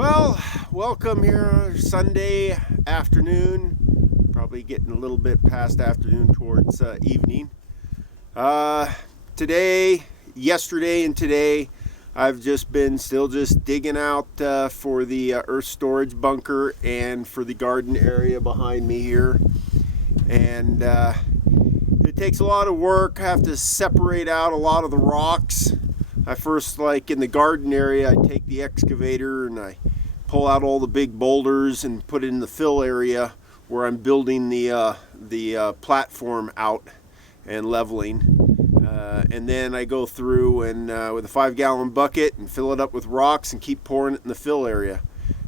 Well, welcome here Sunday afternoon. Probably getting a little bit past afternoon towards evening. Yesterday and today, I've just been still just digging out for the earth storage bunker and for the garden area behind me here. And it takes a lot of work. I have to separate out a lot of the rocks. I first, like in the garden area, I take the excavator and I pull out all the big boulders and put it in the fill area where I'm building the platform out and leveling. And then I go through and with a 5-gallon bucket and fill it up with rocks and keep pouring it in the fill area.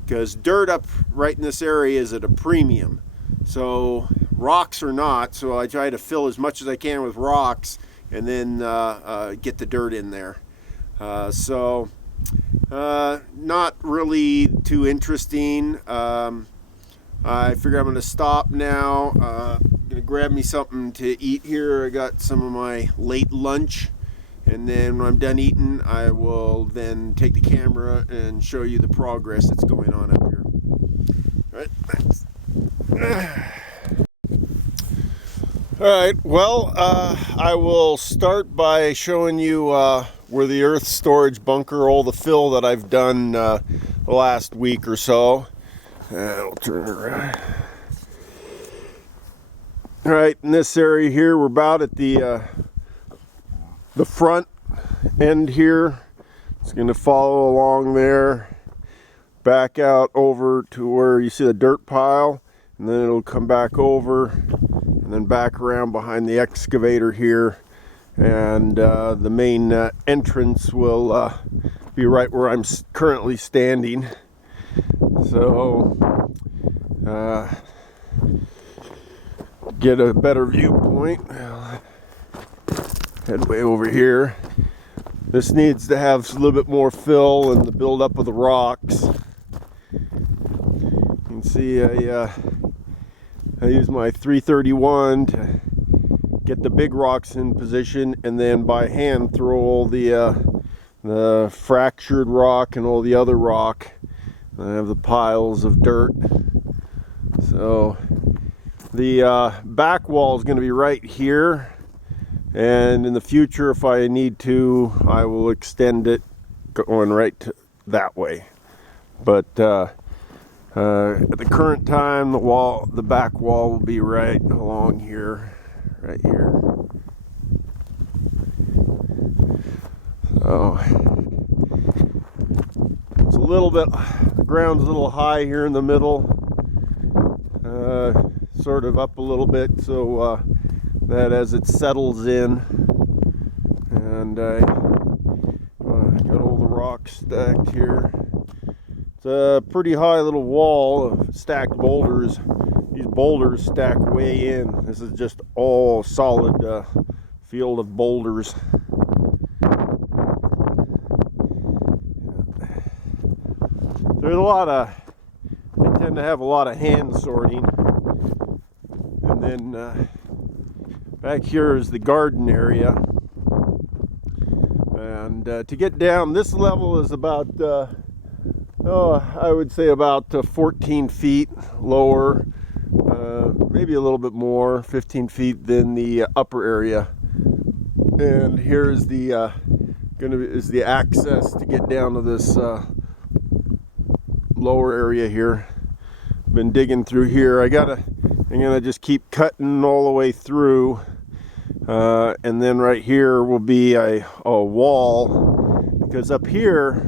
Because dirt up right in this area is at a premium. So rocks or not, so I try to fill as much as I can with rocks and then get the dirt in there. Not really too interesting. I figure I'm going to stop now. I'm going to grab me something to eat here. I got some of my late lunch, and then when I'm done eating, I will then take the camera and show you the progress that's going on up here. All right, thanks. Alright, well, I will start by showing you where the earth storage bunker, all the fill that I've done the last week or so. I'll turn it around. Alright, in this area here, we're about at the front end here. It's going to follow along there, back out over to where you see the dirt pile, and then it'll come back over and then back around behind the excavator here, and the main entrance will be right where I'm currently standing. So get a better viewpoint, head way over here. This needs to have a little bit more fill and the buildup of the rocks. You can see I use my 331 to get the big rocks in position, and then by hand throw all the fractured rock and all the other rock. I have the piles of dirt. So the back wall is going to be right here, and in the future, if I need to, I will extend it going right that way. But at the current time, the back wall will be right along here, right here. So it's a little bit, the ground's a little high here in the middle, sort of up a little bit, so that as it settles in, and I got all the rocks stacked here. It's a pretty high little wall of stacked boulders. These boulders stack way in. This is just all solid field of boulders. There's a lot of, they tend to have a lot of hand sorting. And then back here is the garden area. And to get down, this level is about I would say about 14 feet lower, maybe a little bit more, 15 feet than the upper area. And here is the the access to get down to this lower area here. Been digging through here. I'm gonna just keep cutting all the way through, and then right here will be a wall, because up here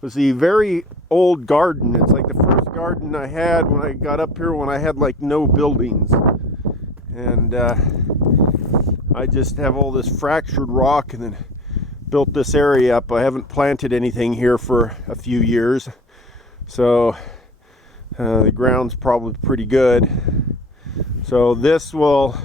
was the very old garden. It's like the first garden I had when I got up here, when I had like no buildings, and I just have all this fractured rock and then built this area up. I haven't planted anything here for a few years, so the ground's probably pretty good. So this will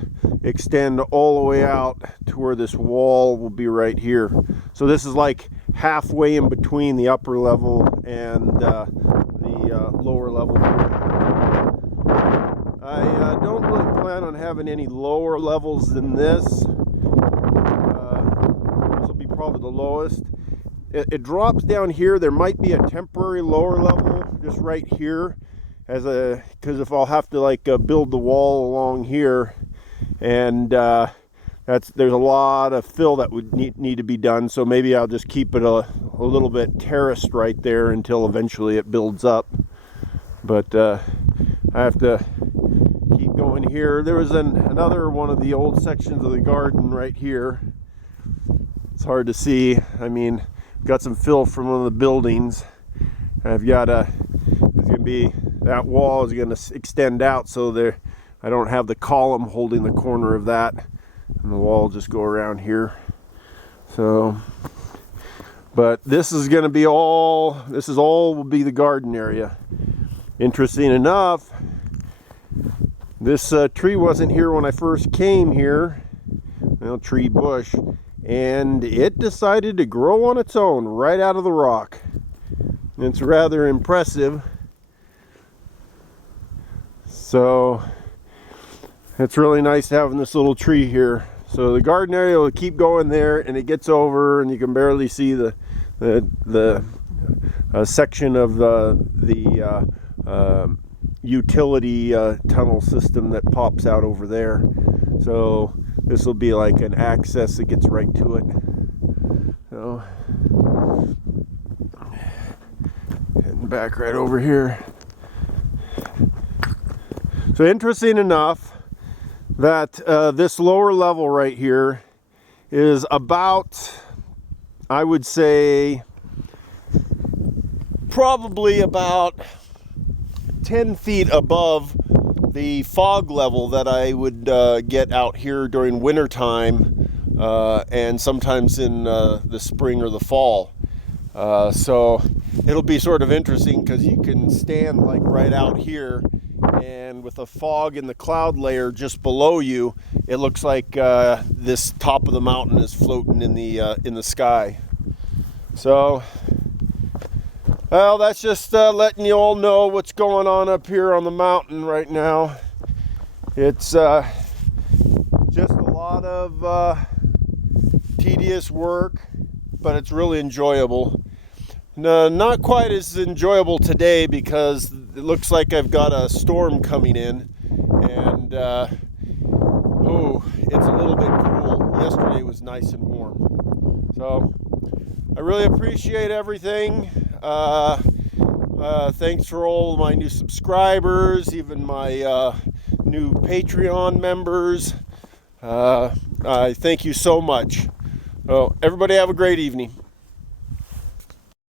extend all the way out to where this wall will be right here. So this is like halfway in between the upper level and the lower level. I don't really plan on having any lower levels than this. This will be probably the lowest. It drops down here. There might be a temporary lower level just right here as a, because if I'll have to like build the wall along here, and there's a lot of fill that would need to be done. So maybe I'll just keep it a little bit terraced right there until eventually it builds up. But I have to keep going here. There was another one of the old sections of the garden right here. It's hard to see. I mean, got some fill from one of the buildings. I've got there's gonna be, that wall is gonna extend out, so there I don't have the column holding the corner of that, and the wall will just go around here. So, but this is gonna be all, this is all will be the garden area. Interesting enough, this tree wasn't here when I first came here, well, tree bush, and it decided to grow on its own right out of the rock. It's rather impressive. So it's really nice having this little tree here. So the garden area will keep going there, and it gets over, and you can barely see the section of the utility tunnel system that pops out over there. So this will be like an access that gets right to it. So heading back right over here. So interesting enough that this lower level right here is about, I would say, probably about 10 feet above the fog level that I would get out here during winter time and sometimes in the spring or the fall. So it'll be sort of interesting because you can stand like right out here, and with the fog in the cloud layer just below you, it looks like this top of the mountain is floating in the sky. So, well, that's just letting you all know what's going on up here on the mountain right now. It's just a lot of tedious work, but it's really enjoyable. No, not quite as enjoyable today because it looks like I've got a storm coming in, and it's a little bit cool. Yesterday was nice and warm. So I really appreciate everything. Thanks for all my new subscribers, even my new Patreon members. I thank you so much. So everybody have a great evening.